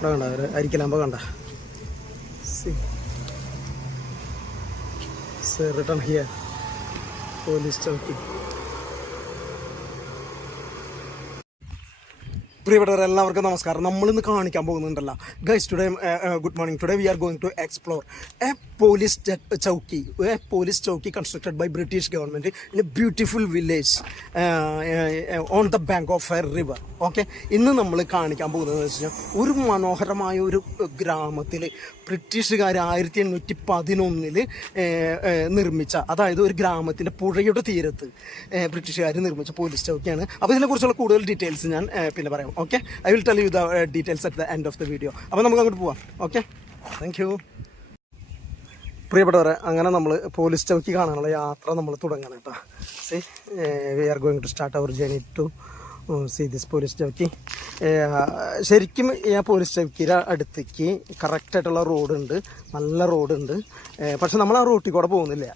ഇവിടെ കണ്ട ഒരു അരിക്കലാകുമ്പോൾ കണ്ട റിട്ടേൺ ഹിയർ പോലീസ് ചൗക്കി. പ്രിയപ്പെട്ടവർ എല്ലാവർക്കും നമസ്കാരം. നമ്മളിന്ന് കാണിക്കാൻ പോകുന്നുണ്ടല്ലോ guys. Today good morning. Today we are going to explore a police chowki constructed by British government in a beautiful village on the bank of a river. Okay, ഇന്ന് നമ്മൾ കാണിക്കാൻ പോകുന്നതെന്ന് വെച്ച് കഴിഞ്ഞാൽ ഒരു മനോഹരമായ ഒരു ഗ്രാമത്തിൽ ബ്രിട്ടീഷുകാർ 1811 നിർമ്മിച്ച, അതായത് ഒരു ഗ്രാമത്തിൻ്റെ പുഴയുടെ തീരത്ത് ബ്രിട്ടീഷുകാർ നിർമ്മിച്ച പോലീസ് ചൗക്കിയാണ്. അപ്പോൾ ഇതിനെക്കുറിച്ചുള്ള കൂടുതൽ ഡീറ്റെയിൽസ് ഞാൻ പിന്നെ പറയാം. Okay, I will tell you the details at the end of the video. അപ്പോൾ നമുക്ക് അങ്ങോട്ട് പോവാം. Okay, thank you. പ്രിയപ്പെട്ടവരെ, അങ്ങനെ നമ്മൾ പോലീസ് ചൗക്കി കാണാനുള്ള യാത്ര നമ്മൾ തുടങ്ങണം കേട്ടോ. See we are going to start our journey to see this police chowki. ശരിക്കും ഈ പോലീസ് ചൗക്കിയുടെ അടുത്തേക്ക് കറക്റ്റായിട്ടുള്ള റോഡുണ്ട്, നല്ല റോഡുണ്ട്. പക്ഷെ നമ്മൾ ആ റൂട്ടിൽ കൂടെ പോകുന്നില്ല.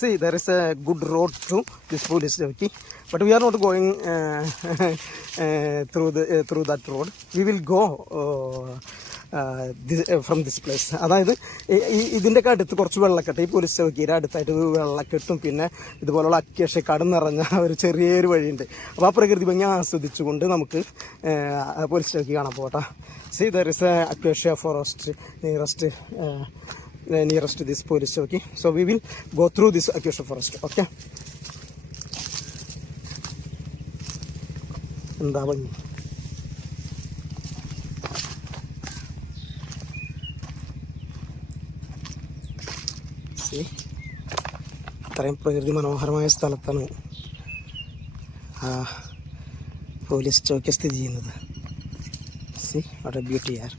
See, there is a good road to this police chowki, but we are not going through that road. We will go from this place. അതായത് ഇതിൻ്റെയൊക്കെ അടുത്ത് കുറച്ച് വെള്ളക്കെട്ട്, ഈ പോലീസ് ചൗക്കിയുടെ അടുത്തായിട്ട് വെള്ളക്കെട്ടും പിന്നെ ഇതുപോലുള്ള അക്കേഷ്യക്കാട് നിറഞ്ഞ ഒരു ചെറിയൊരു വഴിയുണ്ട്. അപ്പോൾ ആ പ്രകൃതി ഭംഗി ആസ്വദിച്ചുകൊണ്ട് നമുക്ക് പോലീസ് ചൗക്കി കാണാൻ പോകട്ടെ. See, there is a acacia forest nearest to this police chowki, so we will go through this acacia forest. Okay, എന്താ ഭംഗി. ഇത്രയും പ്രകൃതി മനോഹരമായ സ്ഥലത്താണ് പോലീസ് ചൗക്കി സ്ഥിതി ചെയ്യുന്നത്. See, what a beauty here.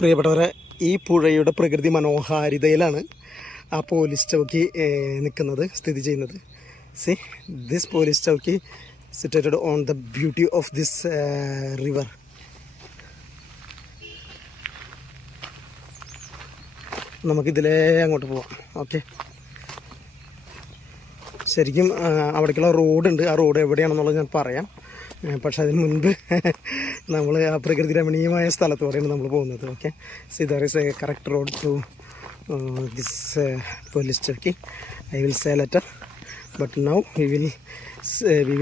പ്രിയപ്പെട്ടവരെ, ഈ പുഴയുടെ പ്രകൃതി മനോഹാരിതയിലാണ് ആ പോലീസ് ചൗക്കി നിൽക്കുന്നത്, സ്ഥിതി ചെയ്യുന്നത്. See this police chowki situated on the beauty of this river. നമുക്കിതിലേ അങ്ങോട്ട് പോവാം. ഓക്കെ, ശരിക്കും അവിടേക്കുള്ള റോഡുണ്ട്. ആ റോഡ് എവിടെയാണെന്നുള്ളത് ഞാൻ പറയാം. പക്ഷെ അതിന് മുൻപ് നമ്മൾ ആ പ്രകൃതി രമണീയമായ സ്ഥലത്തോടെയാണ് നമ്മൾ പോകുന്നത്. Okay, see there is a correct road to this police chowki. I will say later, but now we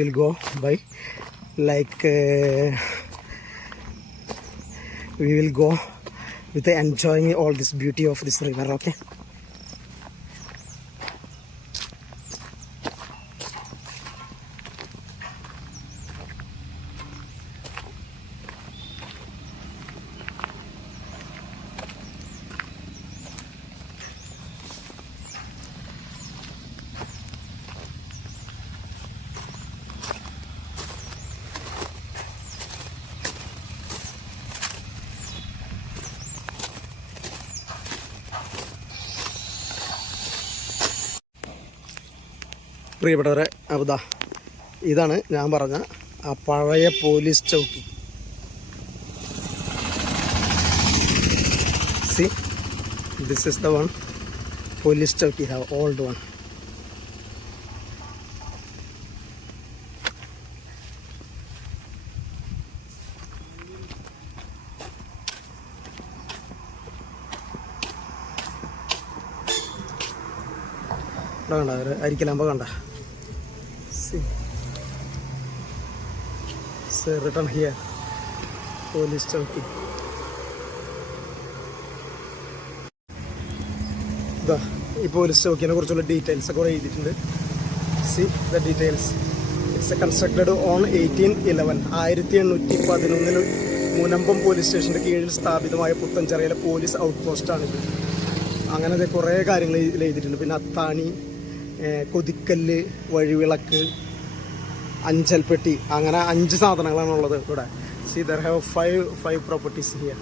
will go by like we will go with enjoying all this beauty of this river. Okay, പ്രിയപ്പെട്ടവരെ, അതാ ഇതാണ് ഞാൻ പറഞ്ഞ ആ പഴയ police Chowki. C, this is the one police Chowki, have old one. കണ്ട ഒരു അരിക്കലാകുമ്പോൾ കണ്ട. റിട്ടേൺ ഹിയർ പോലീസ് ചൗക്കി. ഇതാ ഈ പോലീസ് ചൗക്കിനെ കുറിച്ചുള്ള ഡീറ്റെയിൽസ് ഒക്കെ എഴുതിയിട്ടുണ്ട്. C the details. It's constructed on 1811. 1811 Munambam police സ്റ്റേഷൻ്റെ കീഴിൽ സ്ഥാപിതമായ പുത്തൻചിറയിലെ പോലീസ് ഔട്ട് പോസ്റ്റാണിത്. അങ്ങനെ കുറേ കാര്യങ്ങൾ ഇതിൽ എഴുതിയിട്ടുണ്ട്. പിന്നെ അത്താണി, കൊതിക്കല്ല്, വഴിവിളക്ക്, അഞ്ചൽപ്പെട്ടി, അങ്ങനെ 5 സാധനങ്ങളാണുള്ളത് ഇവിടെ. See there have five properties here.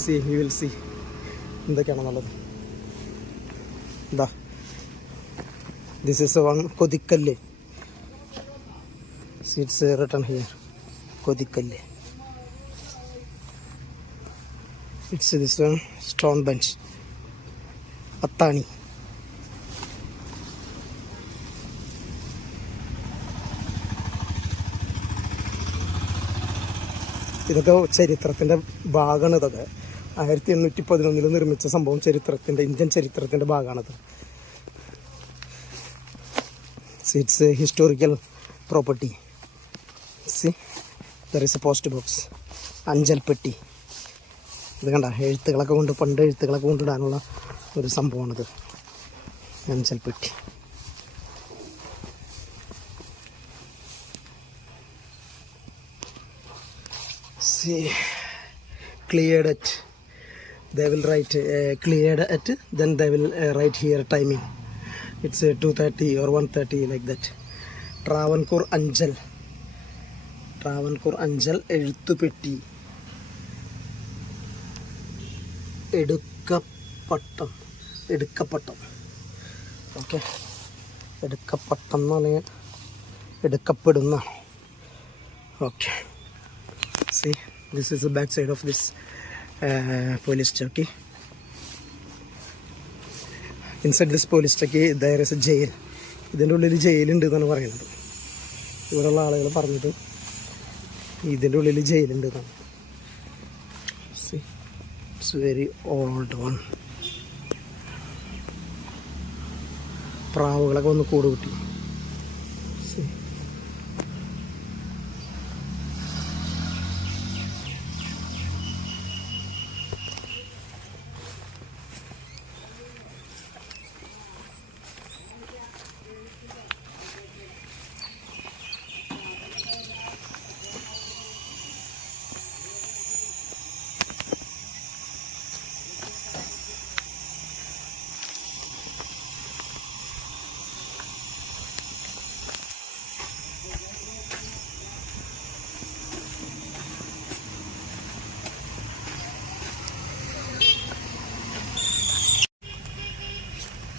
See you will see എന്തൊക്കെയാണെന്നുള്ളത്. എന്താ, ദിസ് ഈസ് വൺ കൊതിക്കല്ല്. ഇറ്റ്സ് റിട്ടൺ ഹിയർ കൊതിക്കല്ല്. It's this one stone bench, അത്താണി. ഇതൊക്കെ ചരിത്രത്തിൻ്റെ ഭാഗമാണ്. ഇതൊക്കെ 1811 നിർമ്മിച്ച സംഭവം ചരിത്രത്തിൻ്റെ, ഇന്ത്യൻ ചരിത്രത്തിൻ്റെ ഭാഗമാണത്. It's a historical property. See there is a post box, അഞ്ചൽപ്പെട്ടി. ഇത് കണ്ട, എഴുത്തുകളൊക്കെ കൊണ്ട്, പണ്ട് എഴുത്തുകളൊക്കെ കൊണ്ടിടാനുള്ള ഒരു സംഭവമാണിത്, അഞ്ചൽപ്പെട്ടി. See, cleared at, they will write cleared at, then they will write here timing. It's 2:30 or 1:30 like that. Travancore Anjal, Travancore Anjal എഴുത്തുപെട്ടി. എടുക്കപ്പട്ടം, ഓക്കെ. എടുക്കപ്പട്ടം എന്ന് പറഞ്ഞാൽ എടുക്കപ്പെടുന്ന. Okay, see, this is the back side of this police chowki. Inside this police chowki there is a jail. ഇതിൻ്റെ ഉള്ളിൽ ജയിലുണ്ട് എന്നാണ് പറയുന്നത്. ഇവിടെയുള്ള ആളുകൾ പറഞ്ഞത് ഇതിൻ്റെ ഉള്ളിൽ ജയിലുണ്ട് എന്നാണ്. See, it's very old one. പ്രാവുകളൊക്കെ ഒന്ന് കൂട് കൂട്ടി. See,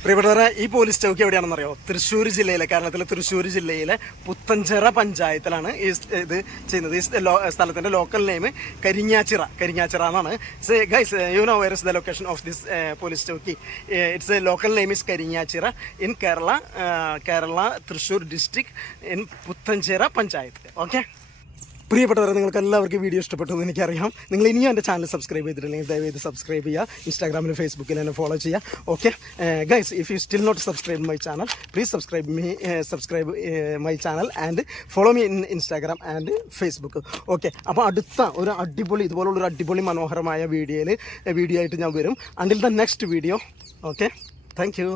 പ്രിയപ്പെട്ടവരെ, ഈ പോലീസ് ചൗക്കി എവിടെയാണെന്നറിയോ? തൃശ്ശൂർ ജില്ലയിലെ, കേരളത്തിലെ തൃശ്ശൂർ ജില്ലയിലെ പുത്തഞ്ചിറ പഞ്ചായത്തിലാണ് ഇത് ചെയ്യുന്നത്. ഈ സ്ഥലത്തിന്റെ ലോക്കൽ നെയിം കരിങ്ങാച്ചിറ എന്നാണ്. Guys, you know where is the location of this police Chowki? It's local name is Karingachira in Kerala Thrissur district in Puthenchira panchayat. Okay, പ്രിയപ്പെട്ടവരെ, നിങ്ങൾക്ക് എല്ലാവർക്കും വീഡിയോ ഇഷ്ടപ്പെട്ടു എന്ന് എനിക്കറിയാം. നിങ്ങൾ ഇനിയും എൻ്റെ ചാനൽ സബ്സ്ക്രൈബ് ചെയ്തിട്ടില്ലെങ്കിൽ ദയവേത് സബ്സ്ക്രൈബ് ചെയ്യുക. ഇൻസ്റ്റാഗ്രാമിലും ഫേസ്ബുക്കിൽ എന്നെ ഫോളോ ചെയ്യുക. Okay guys, if you still not subscribe my channel, please subscribe my channel and follow me in Instagram and Facebook. Okay, അപ്പോൾ അടുത്ത ഒരു ഇതുപോലുള്ളൊരു അടിപൊളി മനോഹരമായ വീഡിയോ ആയിട്ട് ഞാൻ വരും. Until the next video. Okay, thank you.